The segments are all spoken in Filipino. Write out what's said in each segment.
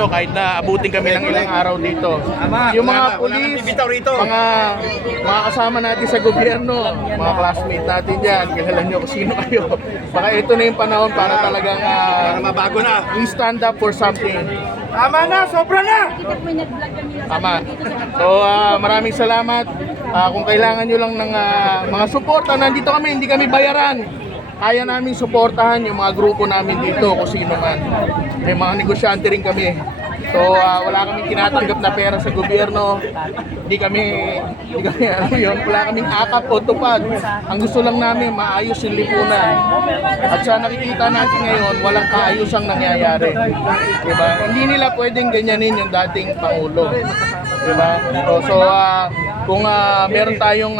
dito kahit na abutin kami ng ilang araw dito. Yung mga pulis, mga kasama natin sa gobyerno, mga classmate natin dyan, kilala nyo kung sino kayo. Baka ito na yung panahon para talagang Mabago na. stand up for something. Tama na, sobra na! Tama. So maraming salamat. Kung kailangan nyo lang ng mga suporta, nandito kami, hindi kami bayaran. Kaya namin suportahan yung mga grupo namin dito kung sino man. May mga negosyante rin kami. So wala kaming tinatanggap na pera sa gobyerno. Hindi kami alam yun, wala kaming akap o tupad. Ang gusto lang namin maayos yung lipunan. At sa nakikita natin ngayon, walang kaayusang nangyayari. Diba? Hindi nila pwedeng ganyanin yung dating Pangulo. Diba? So kung meron tayong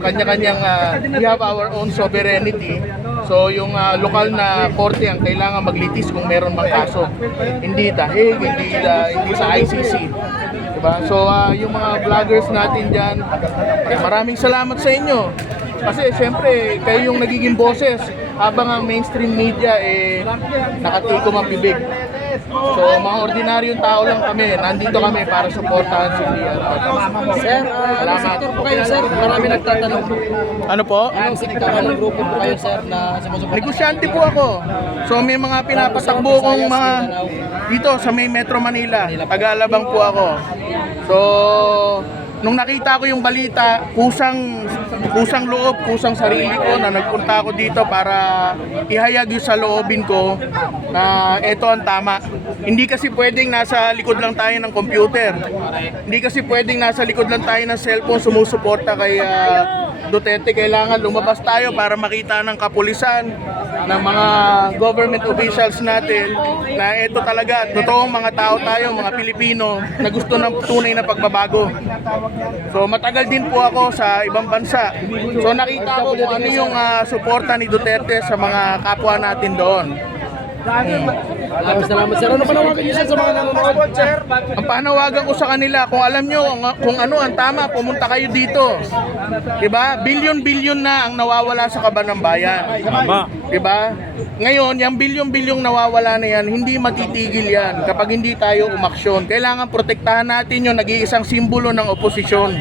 kanya-kanyang we have our own sovereignty. So yung lokal na korte ang kailangan maglitis kung meron mang kaso. Hindi dahil hindi sa ICC. Diba? So yung mga vloggers natin diyan, maraming salamat sa inyo. Kasi siyempre kayo yung nagiging boses habang ang mainstream media nakatikom ang bibig. So mga ordinaryong tao lang kami, nandito kami para suportahan si Lian. Sir, anong sektor po kayo, sir? Marami nagtatanong. Ano po? Anong sektor, anong grupo po kayo, sir, na sumusuporta? Negosyante po ako. So may mga pinapatakbo kong mga dito sa may Metro Manila. Taga-Alabang po ako. So nung nakita ko yung balita, kusang loob, kusang sarili ko na nagpunta ako dito para ihayag yung sa loobin ko na ito ang tama. Hindi kasi pwedeng nasa likod lang tayo ng computer. Hindi kasi pwedeng nasa likod lang tayo ng cellphone sumusuporta kay Duterte. Kailangan lumabas tayo para makita ng kapulisan, ng mga government officials natin na ito talaga, totoong mga tao tayo, mga Pilipino na gusto ng tunay na pagbabago. So matagal din po ako sa ibang bansa. So nakita ko kung ano yung suporta ni Duterte sa mga kapwa natin doon. Salamat, sir. Ano panawagan niyo, sir, sa mga nanonood? Ang panawagan ko sa kanila, kung alam nyo kung ano ang tama, pumunta kayo dito. Diba? Bilyon-bilyon na ang nawawala sa kaban ng bayan. Diba? Ngayon, yung bilyon-bilyong nawawala na yan, hindi matitigil yan kapag hindi tayo umaksyon. Kailangan protektahan natin yung nag-iisang simbolo ng oposisyon.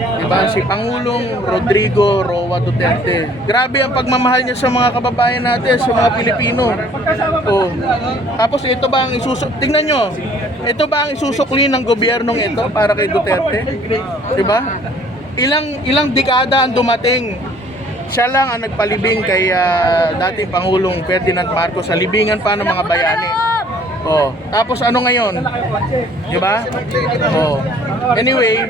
Diba? Si Pangulong Rodrigo Roa Duterte. Grabe ang pagmamahal niya sa mga kababayan natin, sa mga Pilipino. Oh. Tapos ito ba ang tingnan nyo, ito ba ang isusukli ng gobyernong ito para kay Duterte? Diba? Ilang dekada ang dumating. Siya lang ang nagpalibing kay dating Pangulong Ferdinand Marcos sa libingan pa ng mga bayani. Oh, tapos ano ngayon? 'Di ba? Oh. Anyway,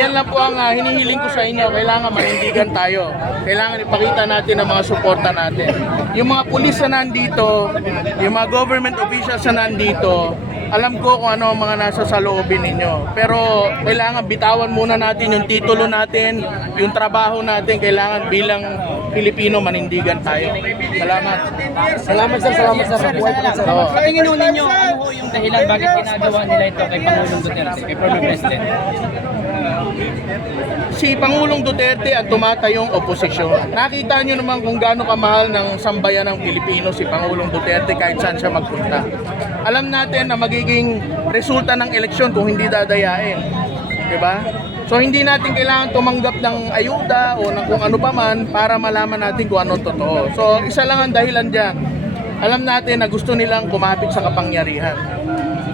yan lang po ang hinihiling ko sa inyo. Kailangan manindigan tayo. Kailangan ipakita natin ang mga suporta natin. Yung mga pulis na nandito, yung mga government officials na nandito, alam ko kung ano ang mga nasa saloobin ninyo. Pero kailangan bitawan muna natin yung titulo natin, yung trabaho natin. Kailangan bilang Pilipino manindigan tayo. Salamat. Salamat, sir. Salamat, sir. Buhay po, sir. Sa tingin ho ninyo, ano ho yung dahilan bakit ginagawa nila ito kay Pangulong Duterte, kay former President? Si Pangulong Duterte ang tumatayong oposisyon. Nakita nyo naman kung gaano kamahal ng sambayan ng Pilipino si Pangulong Duterte kahit saan siya magpunta. Alam natin na magiging resulta ng eleksyon kung hindi dadayain. Diba? So hindi natin kailangan tumanggap ng ayuda o ng kung ano pa man para malaman natin kung ano totoo. So isa lang ang dahilan dyan. Alam natin na gusto nilang kumapit sa kapangyarihan.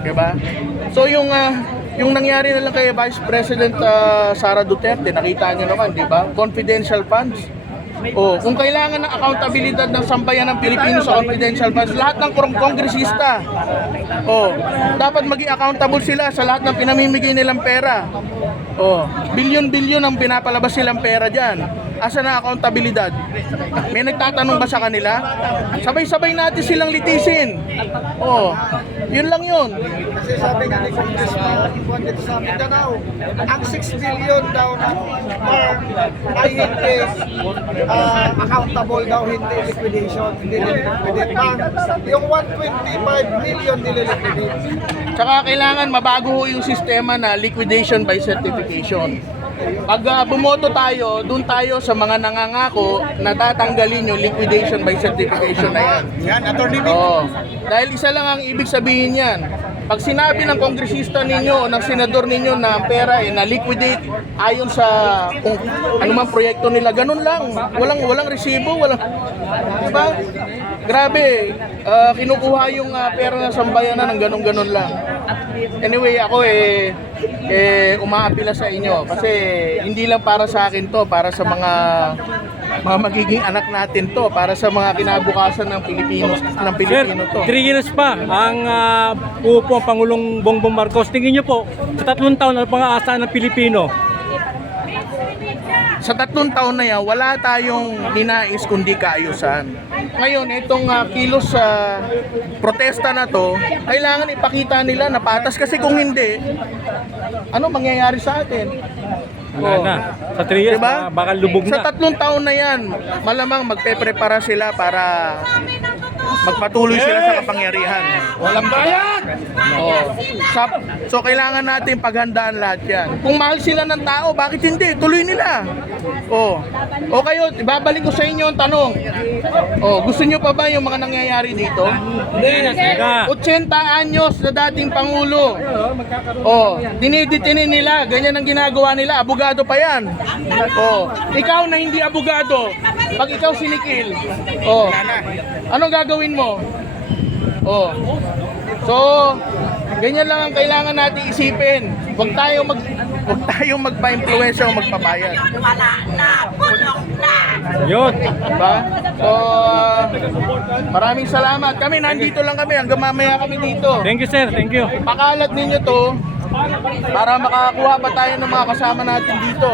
Diba? So yung nangyari na lang kay Vice President Sara Duterte, nakita nyo naman, di ba? Confidential funds. Oh, kung kailangan ng accountability ng sambayan ng Pilipino sa confidential funds, lahat ng kongresista, dapat maging accountable sila sa lahat ng pinamimigay nilang pera. Bilyon-bilyon ang pinapalabas silang pera dyan. Asa na accountabilidad? May nagtatanong ba sa kanila? Sabay-sabay natin silang litisin. Yun lang yun. Kasi sabi nga ni Congressman Ipuan dito sa Mindanao, ang 6 billion daw na ay hindi accountable daw, hindi liquidation, hindi liquidate pa. Yung 125 million nililiquidate. Tsaka kailangan mabago yung sistema na liquidation by certification. Pag bumoto tayo, doon tayo sa mga nangangako na tatanggalin yung liquidation by certification na yan. Yan, Atty. Vic. Oo. Dahil isa lang ang ibig sabihin yan. Pag sinabi ng kongresista ninyo o ng senador ninyo na ang pera ay na-liquidate ayon sa kung anumang proyekto nila, ganun lang. Walang resibo, diba? Grabe, kinukuha yung pera ng sambayanan ng ganun-ganun lang. Anyway, ako umaapila sa inyo kasi hindi lang para sa akin to, para sa mga magiging anak natin to, para sa mga kinabukasan ng Pilipino Sir, to. 3 years pa ang uupo ang Pangulong Bongbong Marcos. Tingin niyo po, sa 3 taon, ano pang aasahan ng Pilipino? Sa 3 taon na yan, wala tayong ninais kundi kaayusan. Ngayon, itong kilos sa protesta na to, kailangan ipakita nila na patas kasi kung hindi, ano mangyayari sa atin? Wala na. Sa 3 years, Diba? baka lubog Sa na. 3 taon na yan, malamang magpe-prepara sila para magpatuloy sila sa kapangyarihan. Walang bayan! So kailangan natin paghandaan lahat yan. Kung mahal sila ng tao, bakit hindi? Tuloy nila. O kayo, ibabalik ko sa inyo ang tanong. Gusto nyo pa ba yung mga nangyayari dito? Teka. 80 anyos na dating Pangulo. Diniditinin nila, ganyan ang ginagawa nila, abogado pa yan. Ikaw na hindi abogado, pag ikaw sinikil, anong gagawin mo? So, ganyan lang ang kailangan natin isipin. Huwag tayong magpa-impluwensya o magpabayad. Yun. Diba? So, maraming salamat. Kami, nandito lang kami. Hanggang mamaya kami dito. Thank you, sir. Thank you. Pakalat ninyo to para makakuha pa tayo ng mga kasama natin dito.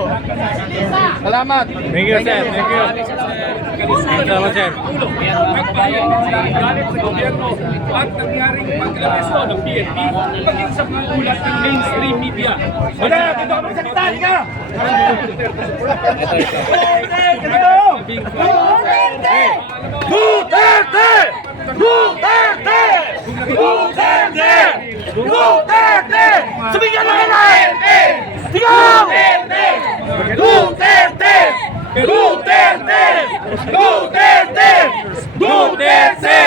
Salamat. Thank you, sir. Thank you. Salamat, sir. Galit sa gobyerno at nangyaring pag-aresto ng PNP maging sa mga ulat ng mainstream media. Wala! Dito ka magsalita! Ka! Duterte! Duterte! Duterte! Duterte! Sabihin na lang! Sigaw! Duterte! Duterte! Duterte! Duterte!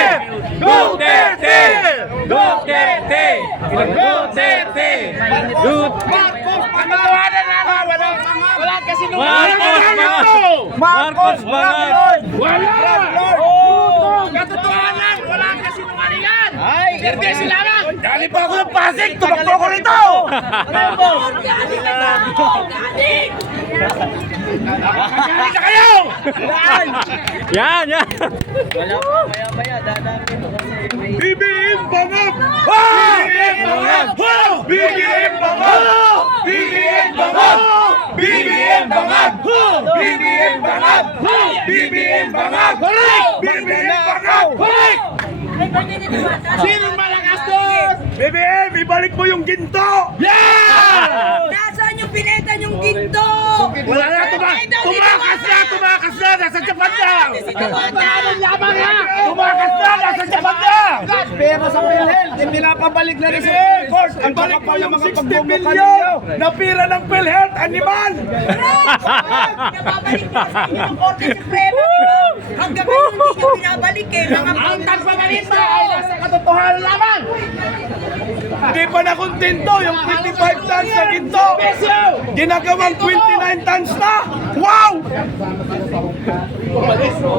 Duterte! Duterte! Duterte! Marcos Bangag! Wala! Katotohanan! Wala kasi numalingan! Ay! Sirte sila na! Dali pa ako ng Pasig! Tumakbo ko rito! Magaling na kayo! Yan, yan. BBM Bangag! BBM Bangag! BBM Bangag! BBM Bangag! BBM Bangag! BBM Bangag! BBM Bangag! BBM Bangag! Sino malakas doon? BBM, ibalik mo yung ginto! Yeah! Nasaan yung pineta yung ginto? Wala na, tumakas na, nasa Japan na! Tumakas na, nasa Japan na! Pera sa PhilHealth, hindi pinapabalik na rin sa Court, ibalik mo yung 60 billion na pira ng PhilHealth, animal! Nababalik na sa inyo ng Korte Suprema. Hanggang ngayon hindi nyo pinabalik eh. Ang tagpagalit ba ay nasa katotohanan lamang! Hindi pa nakontento yung 55 tons na ginto! Ginagawang 29 tons na! Wow!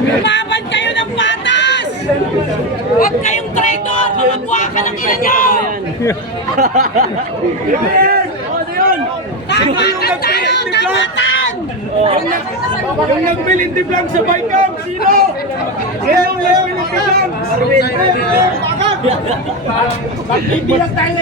Lumaban kayo ng patas! Huwag kayong traitor! Mga buwaka ng ina nyo! Tapatan tayo! Tapatan! Yung nagpilindi blank sa Baykang, sino? Sino yung nagpilindi blank? Bakit? Bakit tayo